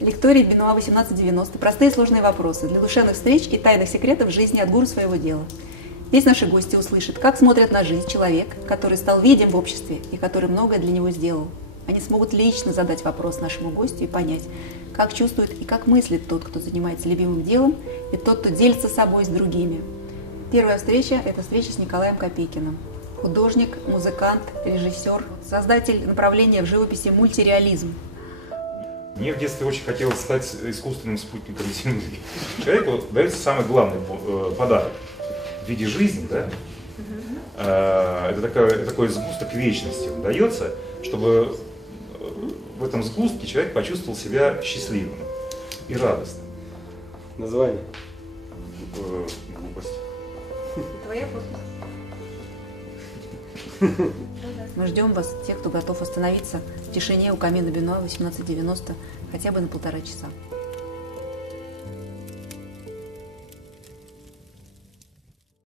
Лекторий Бенуа 1890. Простые и сложные вопросы для душевных встреч и тайных секретов жизни от гуру своего дела. Здесь наши гости услышат, как смотрит на жизнь человек, который стал видим в обществе и который многое для него сделал. Они смогут лично задать вопрос нашему гостю и понять, как чувствует и как мыслит тот, кто занимается любимым делом, и тот, кто делится собой с другими. Первая встреча – это встреча с Николаем Копейкиным. Художник, музыкант, режиссер, создатель направления в живописи мультиреализм. Мне в детстве очень хотелось стать искусственным спутником Земли. Человеку дается самый главный подарок в виде жизни, да? Это такой сгусток вечности он дается, чтобы в этом сгустке человек почувствовал себя счастливым и радостным. Название? Глупость. Твоя Мы ждем вас, тех, кто готов остановиться в тишине у камина Бенуа 1890 хотя бы на 1,5 часа.